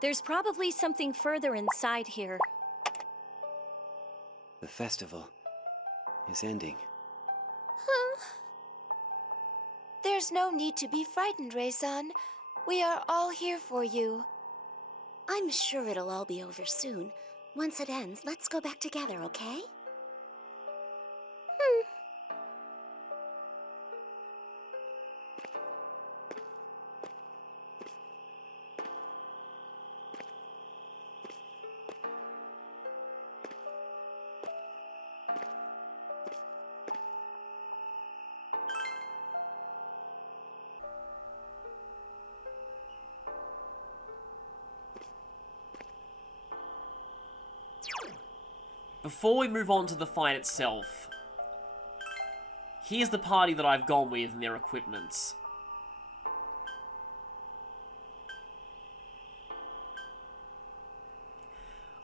There's probably something further inside here. The festival is ending. There's no need to be frightened, Rei-san. We are all here for you. I'm sure it'll all be over soon. Once it ends, let's go back together, okay? Before we move on to the fight itself, here's the party that I've gone with and their equipments.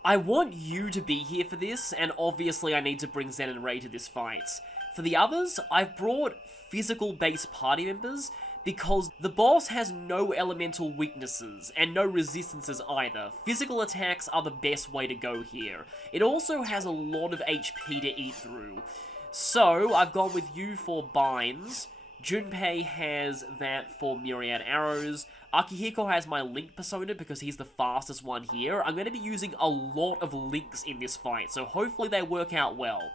I want you to be here for this, and obviously I need to bring Zen and Rei to this fight. For the others, I've brought physical-based party members because the boss has no elemental weaknesses and no resistances either. Physical attacks are the best way to go here. It also has a lot of HP to eat through. So, I've gone with you for binds. Junpei has that for myriad arrows. Akihiko has my Link persona because he's the fastest one here. I'm going to be using a lot of Links in this fight, so hopefully they work out well.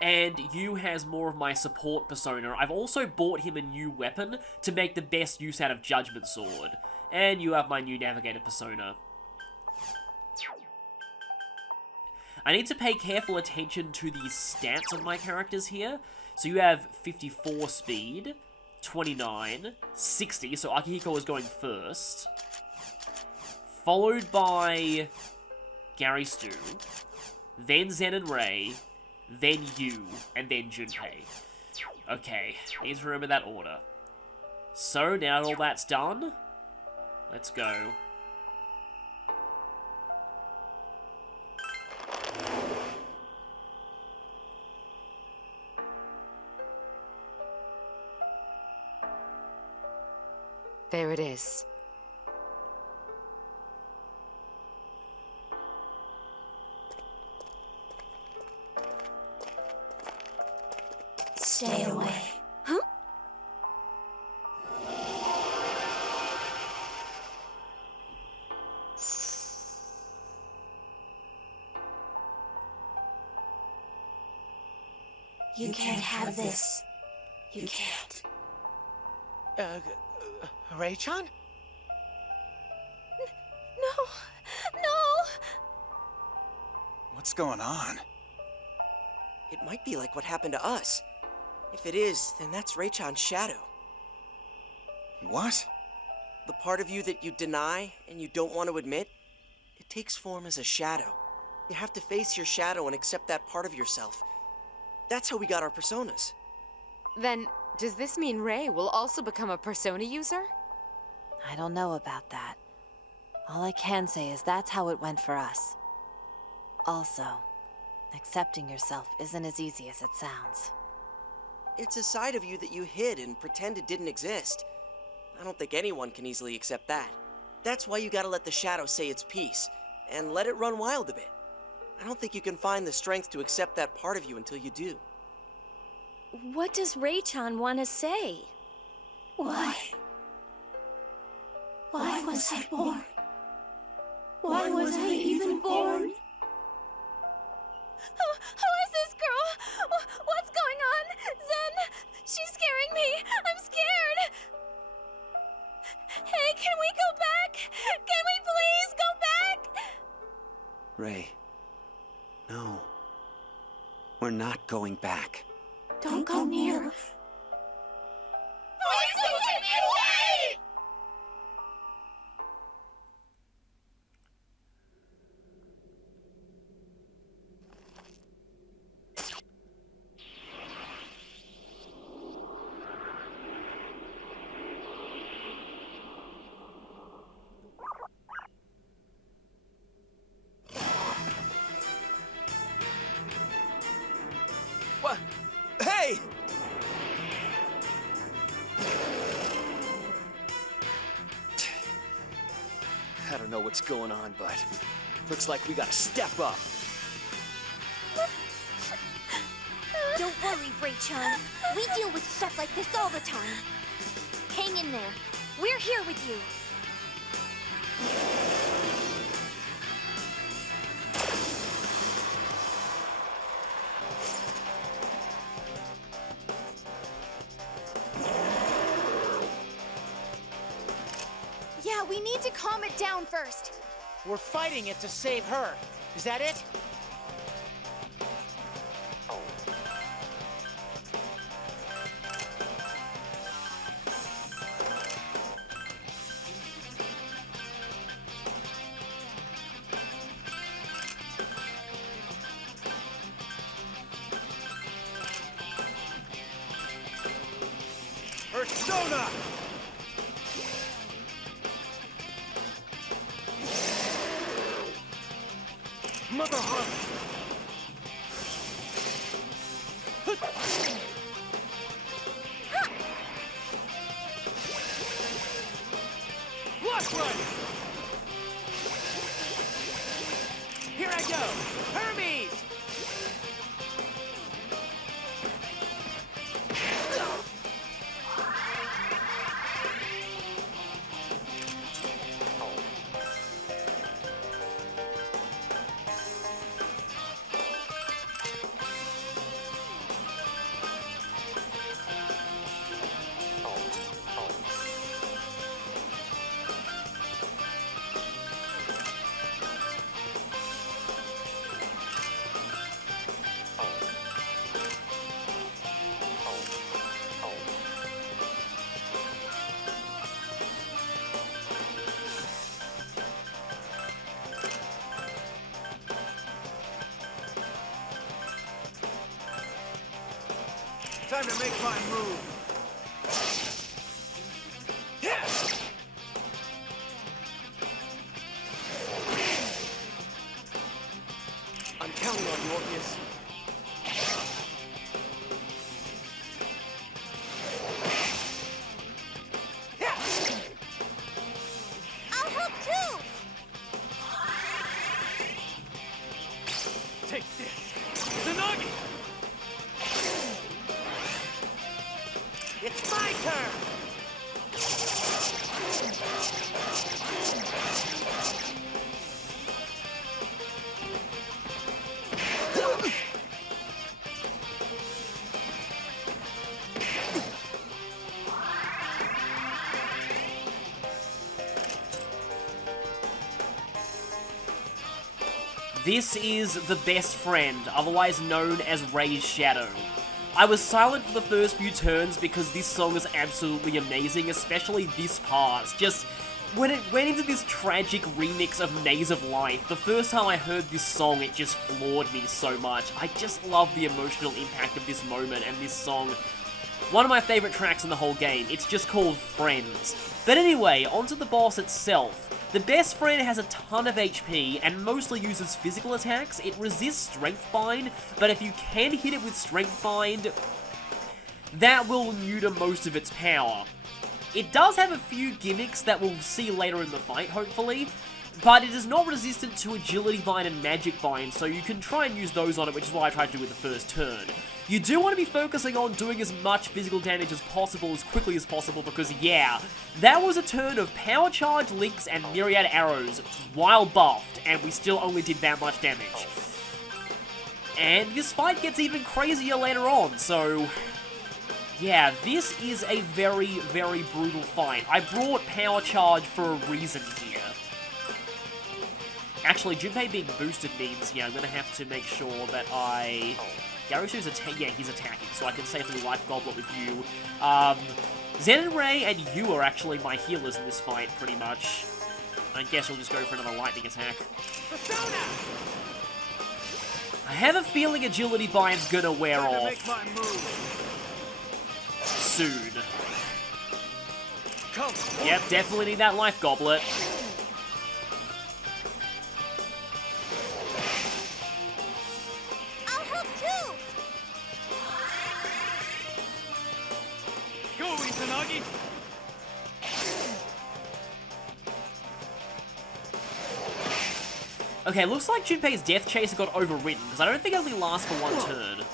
And Yu has more of my support persona. I've also bought him a new weapon to make the best use out of Judgment Sword. And you have my new Navigator persona. I need to pay careful attention to the stats of my characters here. So you have 54 speed, 29, 60, so Akihiko is going first. Followed by Gary Stu, then Zen and Rei, then you, and then Junpei. Okay, need to remember that order. So, now that all that's done, let's go. There it is. Stay away. Huh? You can't have this. You can't. Rei-chan? No! No! What's going on? It might be like what happened to us. If it is, then that's Rei-chan's shadow. What? The part of you that you deny and you don't want to admit, it takes form as a shadow. You have to face your shadow and accept that part of yourself. That's how we got our personas. Then, does this mean Rei will also become a persona user? I don't know about that. All I can say is that's how it went for us. Also, accepting yourself isn't as easy as it sounds. It's a side of you that you hid and pretended didn't exist. I don't think anyone can easily accept that. That's why you gotta let the shadow say its piece, and let it run wild a bit. I don't think you can find the strength to accept that part of you until you do. What does Rei-chan want to say? Why? Why was I born? Why was I even born? Who is this girl? What's going on? Zen, she's scaring me. I'm scared. Hey, can we go back? Can we please go back? Rei. No. We're not going back. Don't go near. Please don't take me away! What? Hey! know what's going on, but looks like we gotta step up. Don't worry, Ray-chan. We deal with stuff like this all the time. Hang in there. We're here with you. Yeah, we need to calm it down first. We're fighting it to save her. Is that it? Persona! Mother Hunt! Block run! Here I go! Hermes! Time to make my move. I'm counting on you, Orpheus. I'll help too! Take this. Tsunagi! It's my turn! This is the best friend, otherwise known as Ray's Shadow. I was silent for the first few turns because this song is absolutely amazing, especially this part. Just, when it went into this tragic remix of Maze of Life, the first time I heard this song, it just floored me so much. I just love the emotional impact of this moment and this song. One of my favourite tracks in the whole game. It's just called Friends. But anyway, onto the boss itself. The best friend has a ton of HP and mostly uses physical attacks. It resists Strength Bind, but if you can hit it with Strength Bind, that will neuter most of its power. It does have a few gimmicks that we'll see later in the fight, hopefully, but it is not resistant to Agility Bind and Magic Bind, so you can try and use those on it, which is what I tried to do with the first turn. You do want to be focusing on doing as much physical damage as possible, as quickly as possible, because yeah, that was a turn of Power Charge, Links, and Myriad Arrows, while buffed, and we still only did that much damage. And this fight gets even crazier later on, so yeah, this is a very, very brutal fight. I brought Power Charge for a reason here. Actually, Junpei being boosted means, yeah, I'm gonna have to make sure that I... Garusu's he's attacking, so I can safely Life Goblet with you. Zen and Ray and you are actually my healers in this fight, pretty much. I guess we'll just go for another lightning attack. Persona! I have a feeling Agility Bind's gonna wear Time to off make my move. soon. Come. Yep, definitely need that Life Goblet. I'll help too! Go, Izanagi! Okay, looks like Junpei's Death Chaser got overwritten, because I don't think it only lasts for one turn.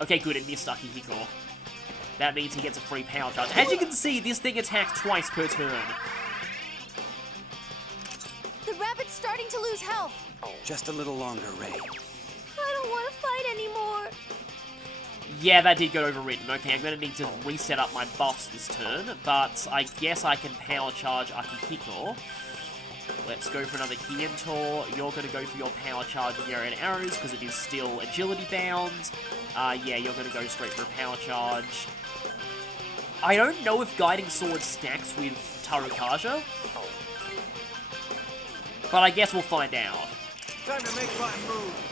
Okay, good, it missed Akihiko. That means he gets a free power charge. As you can see, this thing attacks twice per turn. The rabbit's starting to lose health. Just a little longer, Ray. I don't want to fight anymore. Yeah, that did get overwritten. Okay, I'm going to need to reset up my buffs this turn, but I guess I can power charge Akihiko. Let's go for another Hientor. You're going to go for your power charge with your arrows, because it is still agility bound. Yeah, you're going to go straight for a power charge. I don't know if Guiding Sword stacks with Tarukaja, but I guess we'll find out. Time to make my move.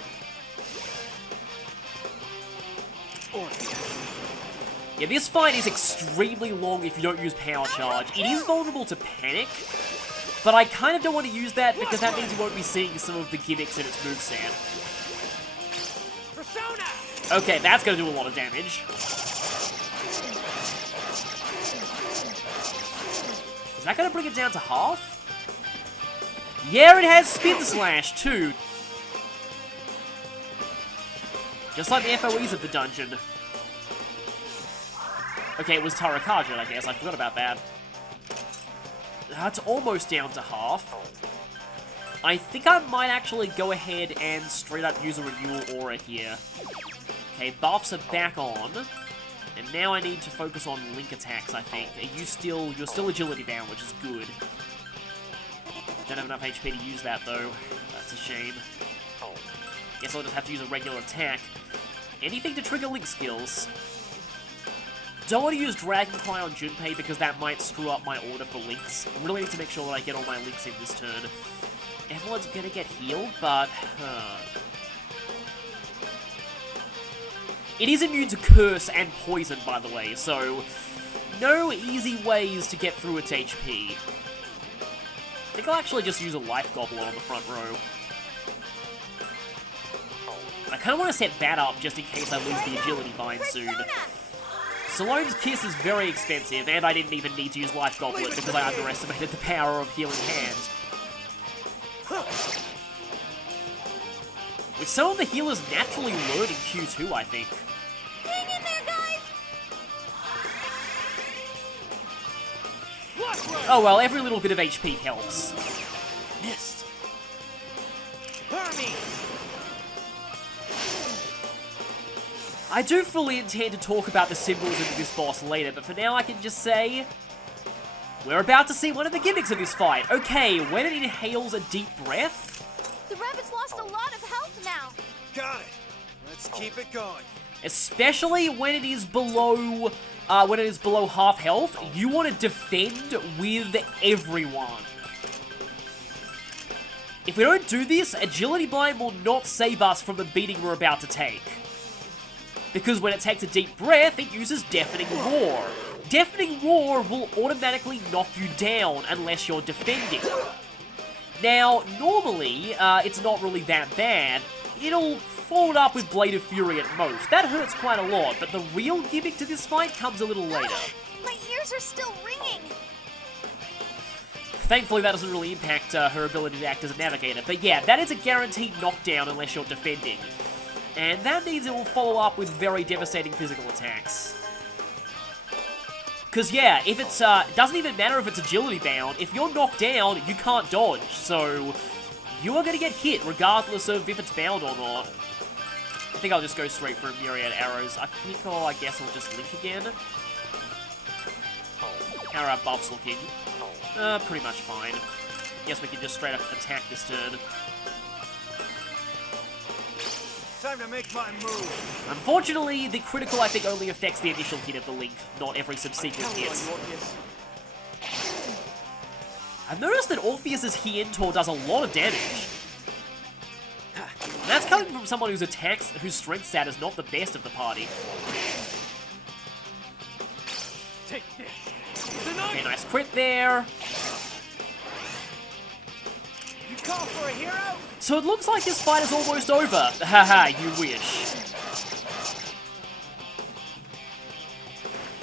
Yeah, this fight is extremely long if you don't use power charge. It is vulnerable to panic, but I kind of don't want to use that because that means you won't be seeing some of the gimmicks in its moveset. Persona! Okay, that's going to do a lot of damage. Is that going to bring it down to half? Yeah, it has Spin Slash too. Just like the FOEs of the dungeon. Okay, it was Tarukaja, I guess. I forgot about that. That's almost down to half. I think I might actually go ahead and straight up use a Renewal Aura here. Okay, buffs are back on. And now I need to focus on link attacks, I think. You're still agility bound, which is good. Don't have enough HP to use that, though. That's a shame. Guess I'll just have to use a regular attack. Anything to trigger link skills. Don't want to use Dragon Cry on Junpei because that might screw up my order for links. Really need to make sure that I get all my links in this turn. Everyone's gonna get healed, but... It is immune to Curse and Poison, by the way, so... No easy ways to get through its HP. I think I'll actually just use a Life Gobbler on the front row. I kind of want to set that up just in case I lose the Agility Bind soon. Salome's Kiss is very expensive, and I didn't even need to use Life Goblet because I underestimated the power of Healing Hand. Which some of the healers naturally learn in Q2, I think. Hang in there, guys! Oh well, every little bit of HP helps. Missed. Hermes! I do fully intend to talk about the symbolism of this boss later, but for now I can just say... We're about to see one of the gimmicks of this fight. Okay, when it inhales a deep breath... The rabbit's lost a lot of health now. Got it. Let's keep it going. Especially when it is below... half health, you want to defend with everyone. If we don't do this, Agility Blind will not save us from the beating we're about to take. Because when it takes a deep breath, it uses Deafening Roar. Deafening Roar will automatically knock you down unless you're defending. Now, normally, it's not really that bad. It'll fold up with Blade of Fury at most. That hurts quite a lot, but the real gimmick to this fight comes a little later. My ears are still ringing. Thankfully, that doesn't really impact her ability to act as a navigator. But yeah, that is a guaranteed knockdown unless you're defending. And that means it will follow up with very devastating physical attacks. Because yeah, if it's, doesn't even matter if it's agility bound, if you're knocked down, you can't dodge, so you are going to get hit regardless of if it's bound or not. I think I'll just go straight for Myriad Arrows. Akihiko, I guess I'll just link again. How are our buffs looking? Pretty much fine. Guess we can just straight up attack this turn. Time to make my move. Unfortunately, the critical I think only affects the initial hit of the link, not every subsequent hit. I've noticed that Orpheus's Hientor does a lot of damage. And that's coming from someone whose strength stat is not the best of the party. Take this. Okay, nice crit there. You call for a hero? So it looks like this fight is almost over. Haha, you wish.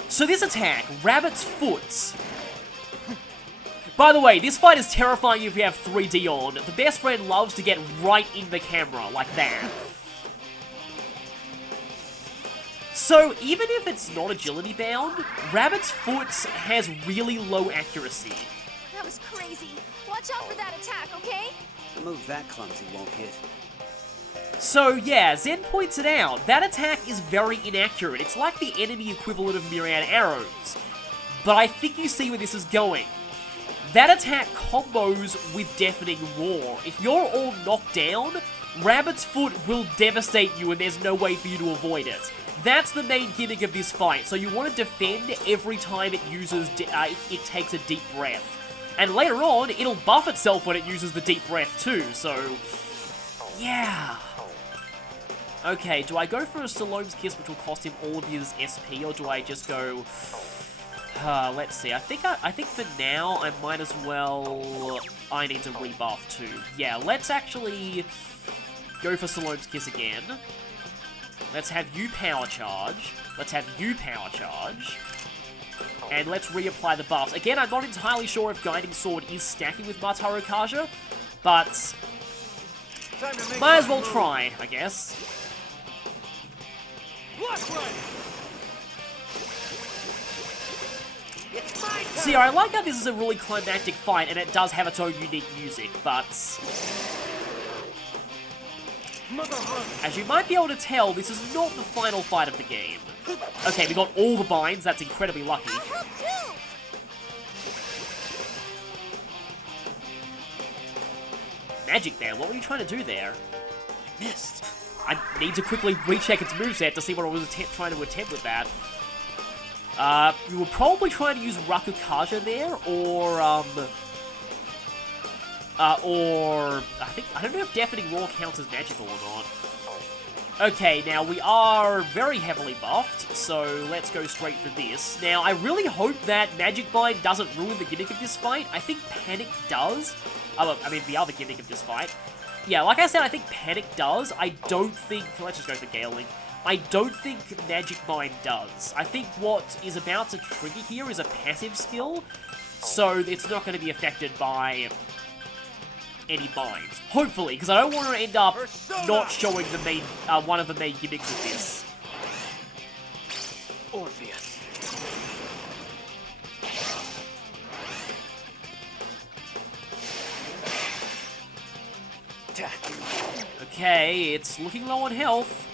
So this attack, Rabbit's Foot. By the way, this fight is terrifying if you have 3D on. The best friend loves to get right in the camera, like that. So, even if it's not agility bound, Rabbit's foot has really low accuracy. That was crazy. Watch out for that attack, okay? A move that clumsy won't hit. So yeah, Zen points it out, that attack is very inaccurate. It's like the enemy equivalent of myriad arrows. But I think you see where this is going. That attack combos with Deafening Roar. If you're all knocked down, Rabbit's foot will devastate you and there's no way for you to avoid it. That's the main gimmick of this fight, so you want to defend every time it uses, it takes a deep breath. And later on, it'll buff itself when it uses the deep breath too, so... yeah. Okay, do I go for a Salome's Kiss, which will cost him all of his SP, or do I just go... let's see, I think for now, I might as well... I need to rebuff too. Yeah, let's actually go for Salome's Kiss again. Let's have you power charge. Let's have you power charge. And let's reapply the buffs. Again, I'm not entirely sure if Guiding Sword is stacking with Mataru Kaja, but might as well try, I guess. See, I like how this is a really climactic fight, and it does have its own unique music, but... as you might be able to tell, this is not the final fight of the game. Okay, we got all the binds, that's incredibly lucky. Magic Man, what were you trying to do there? Missed. I need to quickly recheck its moveset to see what I was trying to attempt with that. We were probably trying to use Rakukaja there, or I don't know if Deafening Roar counts as magical or not. Okay, now we are very heavily buffed, so let's go straight for this. Now, I really hope that Magic Bind doesn't ruin the gimmick of this fight. I think Panic does. I mean, the other gimmick of this fight. Yeah, like I said, I think Panic does. I don't think... let's just go for Gale Link. I don't think Magic Bind does. I think what is about to trigger here is a passive skill, so it's not going to be affected by any binds. Hopefully, because I don't want to end up not showing the main, one of the main gimmicks of this. Orpheus. Okay, it's looking low on health.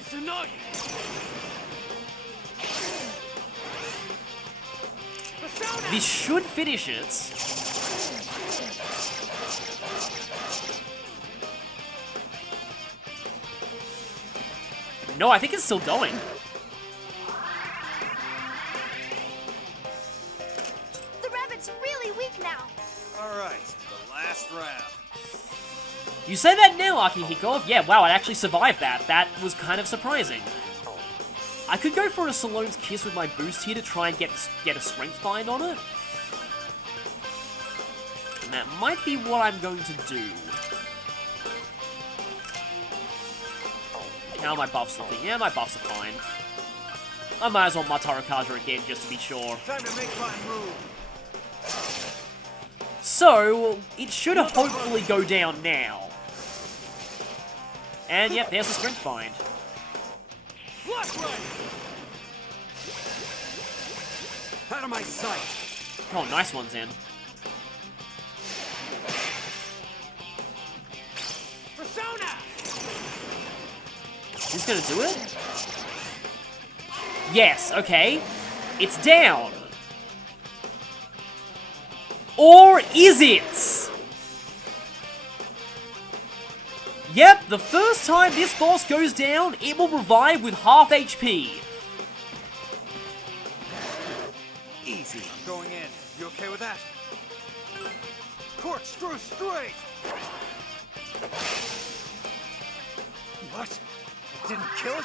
It's annoying. This should finish it. No, I think it's still going. The rabbit's really weak now. All right, the last round. You say that now, Akihiko. Yeah, wow, I actually survived that. That was kind of surprising. I could go for a Salome's Kiss with my boost here to try and get a strength bind on it. And that might be what I'm going to do. How are my buffs looking? Yeah, my buffs are fine. I might as well Mataru Kaja again just to be sure. Time to make my move. So, it should hopefully go down now. And yep, there's the strength bind. Out of my sight. Oh, nice one, Zen. Persona. Is this gonna do it? Yes, okay. It's down. Or is it? Yep, the first time this boss goes down, it will revive with half HP. Easy. I'm going in. You okay with that? Corkscrew straight. What? Didn't kill it?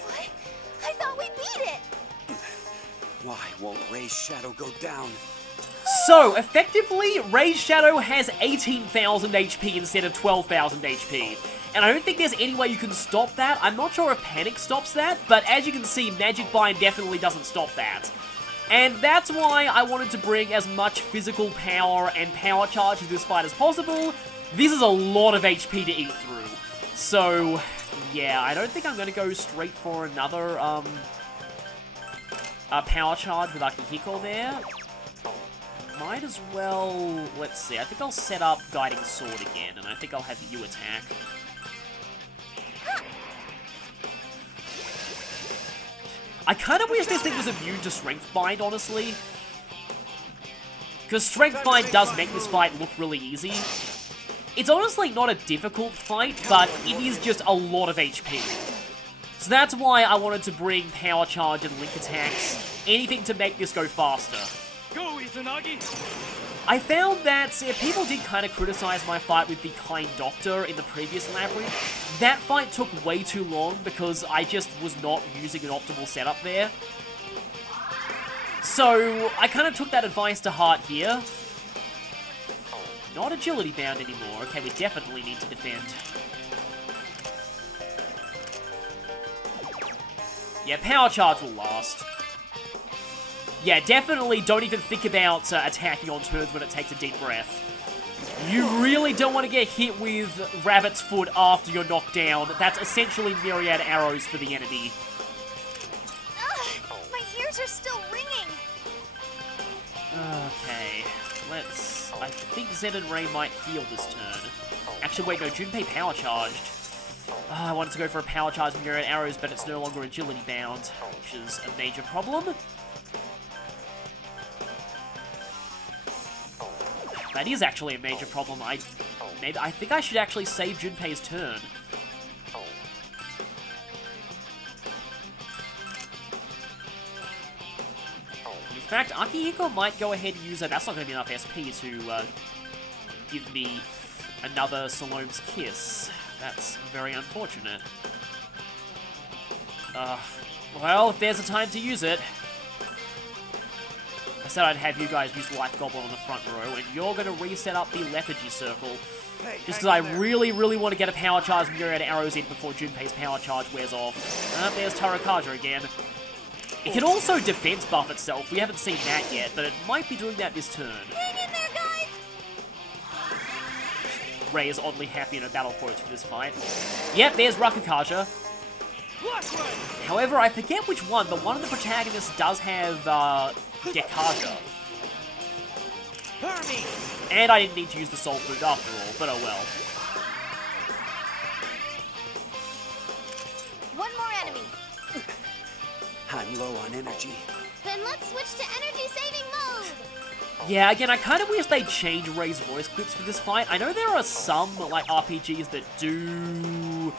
What? I thought we beat it. Why won't Ray's shadow go down? So, effectively, Ray's Shadow has 18,000 HP instead of 12,000 HP. and I don't think there's any way you can stop that. I'm not sure if Panic stops that, but as you can see, Magic Bind definitely doesn't stop that. And that's why I wanted to bring as much physical power and power charge to this fight as possible. This is a lot of HP to eat through. So, yeah, I don't think I'm going to go straight for another power charge with Akihiko there. Might as well, let's see, I think I'll set up Guiding Sword again, and I think I'll have you attack. I kind of wish this thing was immune to Strength Bind, honestly. Because Strength Bind does make this fight look really easy. It's honestly not a difficult fight, but it is just a lot of HP. So that's why I wanted to bring Power Charge and Link Attacks. Anything to make this go faster. Go, Izanagi! I found that people did kind of criticize my fight with the Kind Doctor in the previous Labyrinth. That fight took way too long because I just was not using an optimal setup there. So I kind of took that advice to heart here. Not agility bound anymore. Okay, we definitely need to defend. Yeah, Power Charge will last. Yeah, definitely don't even think about attacking on turns when it takes a deep breath. You really don't want to get hit with Rabbit's Foot after you're knocked down. That's essentially myriad arrows for the enemy. Ugh, my ears are still ringing. Okay, let's... I think Zen and Ray might heal this turn. Actually, wait, no, Junpei Power Charged. I wanted to go for a Power Charge with myriad arrows, but it's no longer agility bound, which is a major problem. That is actually a major problem. I think I should actually save Junpei's turn. In fact, Akihiko might go ahead and use it. That's not going to be enough SP to give me another Salome's Kiss. That's very unfortunate. Well, if there's a time to use it. I said I'd have you guys use Life Goblin on the front row, and you're going to reset up the Lethargy Circle. Just because I really, really want to get a Power Charge and myriad arrows in before Junpei's Power Charge wears off. There's Tarakaja again. It can also defense buff itself. We haven't seen that yet, but it might be doing that this turn. Hang in there, guys! Ray is oddly happy in her battle quotes for this fight. Yep, there's Rakukaja. However, I forget which one, but one of the protagonists does have, Dekaja. And I didn't need to use the Soul Food after all, but oh well. One more enemy. I'm low on energy. Then let's switch to energy-saving mode. Yeah, again, I kind of wish they'd change Ray's voice clips for this fight. I know there are some, like, RPGs that do...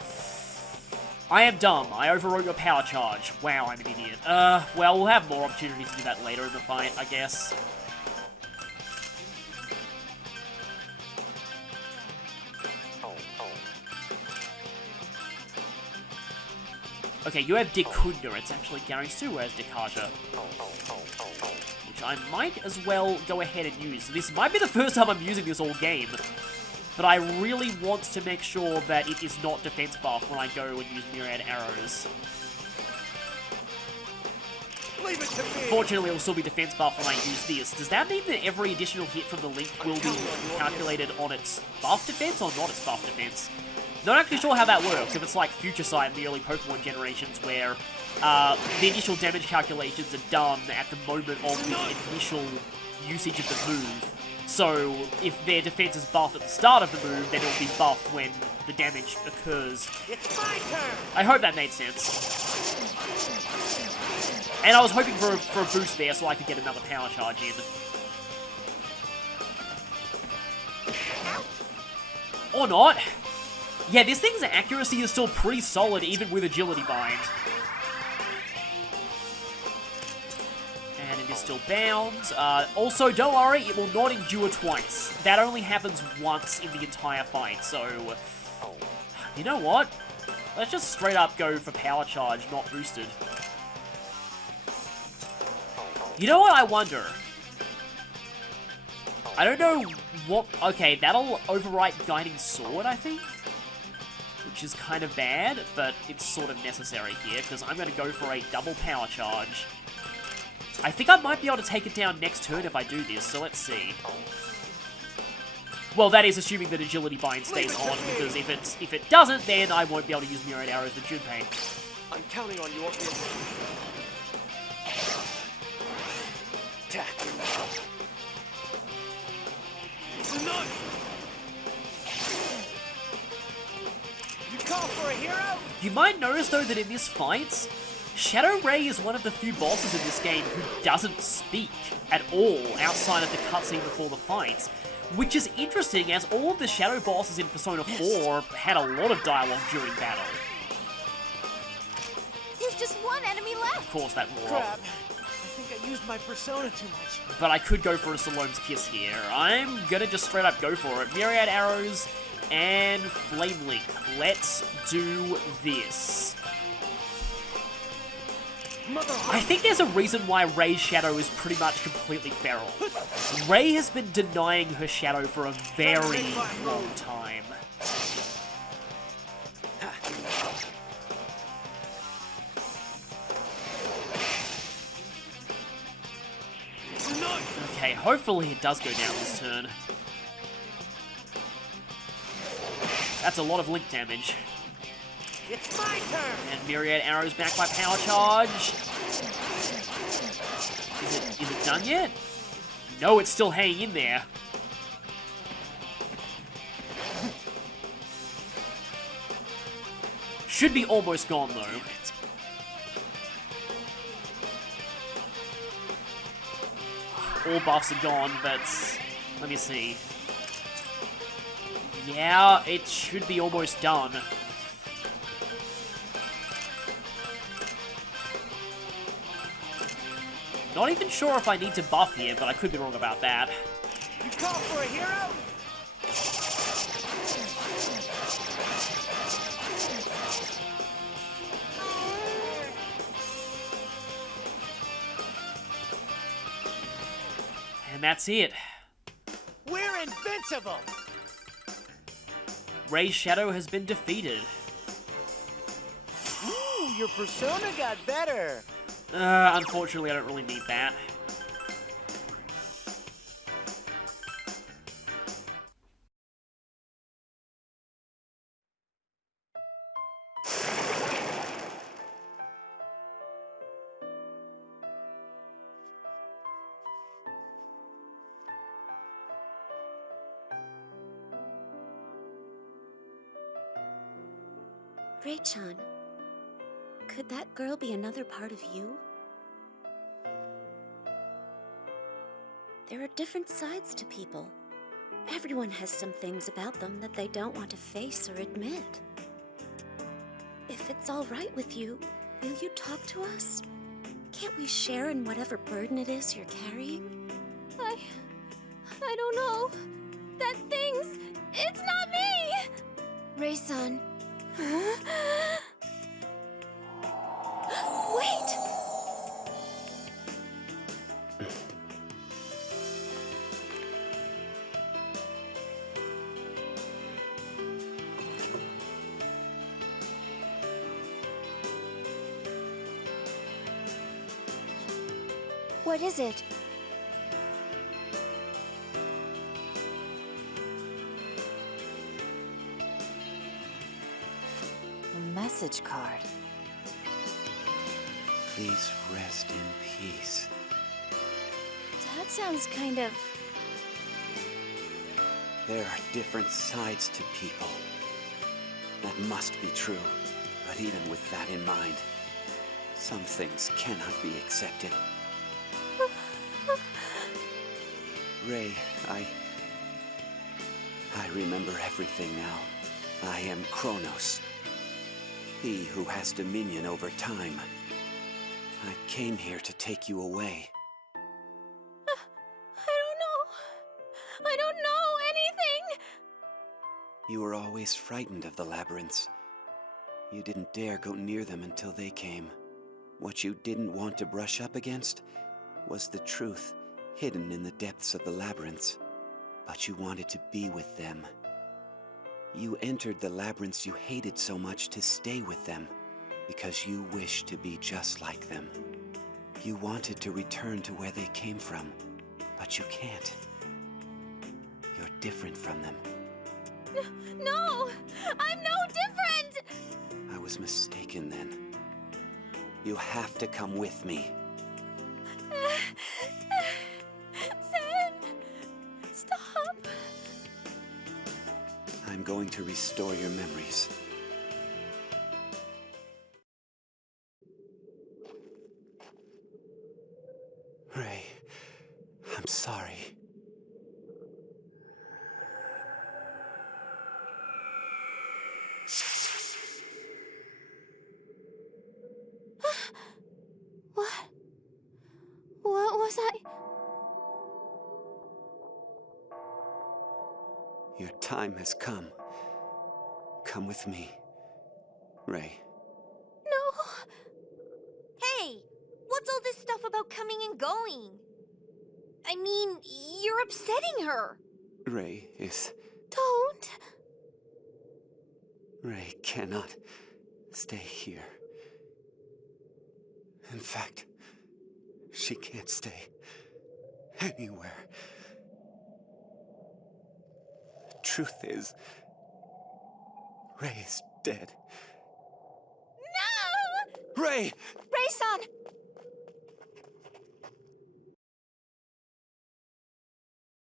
I am dumb. I overwrote your Power Charge. Wow, I'm an idiot. Well, we'll have more opportunities to do that later in the fight, I guess. Okay, you have Dekunda. It's actually Garisu who has Dekaja. Which I might as well go ahead and use. This might be the first time I'm using this all game. But I really want to make sure that it is not defense buff when I go and use myriad arrows. Fortunately, it will still be defense buff when I use this. Does that mean that every additional hit from the Link will be calculated on its buff defense or not its buff defense? Not actually sure how that works, if it's like Future Sight in the early Pokemon generations where the initial damage calculations are done at the moment of the initial usage of the move. So, if their defense is buffed at the start of the move, then it'll be buffed when the damage occurs. It's my turn! I hope that made sense. And I was hoping for a boost there so I could get another Power Charge in. Or not. Yeah, this thing's accuracy is still pretty solid even with Agility Bind. And it is still bound. Also, don't worry, it will not endure twice. That only happens once in the entire fight, so... You know what? Let's just straight up go for Power Charge, not boosted. You know what, I wonder? I don't know what... Okay, that'll overwrite Guiding Sword, I think? which is kind of bad, but it's sort of necessary here, because I'm going to go for a double power charge. I think I might be able to take it down next turn if I do this, so let's see. Well, that is assuming that Agility Bind stays on, because if it doesn't, then I won't be able to use Myriad Arrows with Junpei. I'm counting on you. Attack. Tonight. You call for a hero? You might notice, though, that in this fight, Shadow Ray is one of the few bosses in this game who doesn't speak at all outside of the cutscene before the fight. Which is interesting, as all of the Shadow bosses in Persona 4 had a lot of dialogue during battle. There's just one enemy left. Of course, that wore Crap. off. I think I used my persona too much. But I could go for a Salome's Kiss here. I'm gonna just straight up go for it. Myriad Arrows and Flame Link. Let's do this. I think there's a reason why Ray's shadow is pretty much completely feral. Ray has been denying her shadow for a very long time. Okay, hopefully it does go down this turn. That's a lot of Link damage. It's my turn. And Myriad Arrows back by power charge. Is it done yet? No, it's still hanging in there. Should be almost gone though. All buffs are gone, but let me see. Yeah, it should be almost done. Not even sure if I need to buff here, but I could be wrong about that. You call for a hero? And that's it. We're invincible. Ray's shadow has been defeated. Ooh, your persona got better. Unfortunately, I don't really need that. Ray-chan, could that girl be another part of you? There are different sides to people. Everyone has some things about them that they don't want to face or admit. If it's all right with you, will you talk to us? Can't we share in whatever burden it is you're carrying? I don't know. That thing's... it's not me! Ray-san. Wait! What is it? A message card. Please rest in peace. That sounds kind of... There are different sides to people. That must be true. But even with that in mind, some things cannot be accepted. Ray, I remember everything now. I am Kronos. He who has dominion over time. I came here to take you away. I don't know anything! You were always frightened of the labyrinths. You didn't dare go near them until they came. What you didn't want to brush up against was the truth hidden in the depths of the labyrinths. But you wanted to be with them. You entered the labyrinths you hated so much to stay with them, because you wished to be just like them. You wanted to return to where they came from, but you can't. You're different from them. No! I'm no different! I was mistaken then. You have to come with me. Zen! Stop! I'm going to restore your memories. Ray, I'm sorry. What? What was I? Your time has come. Come with me, Ray. No! Hey! What's all this stuff about coming and going? I mean, you're upsetting her! Ray is... Don't! Ray cannot stay here. In fact, she can't stay anywhere. The truth is, Ray is dead. No! Ray! Ray-san!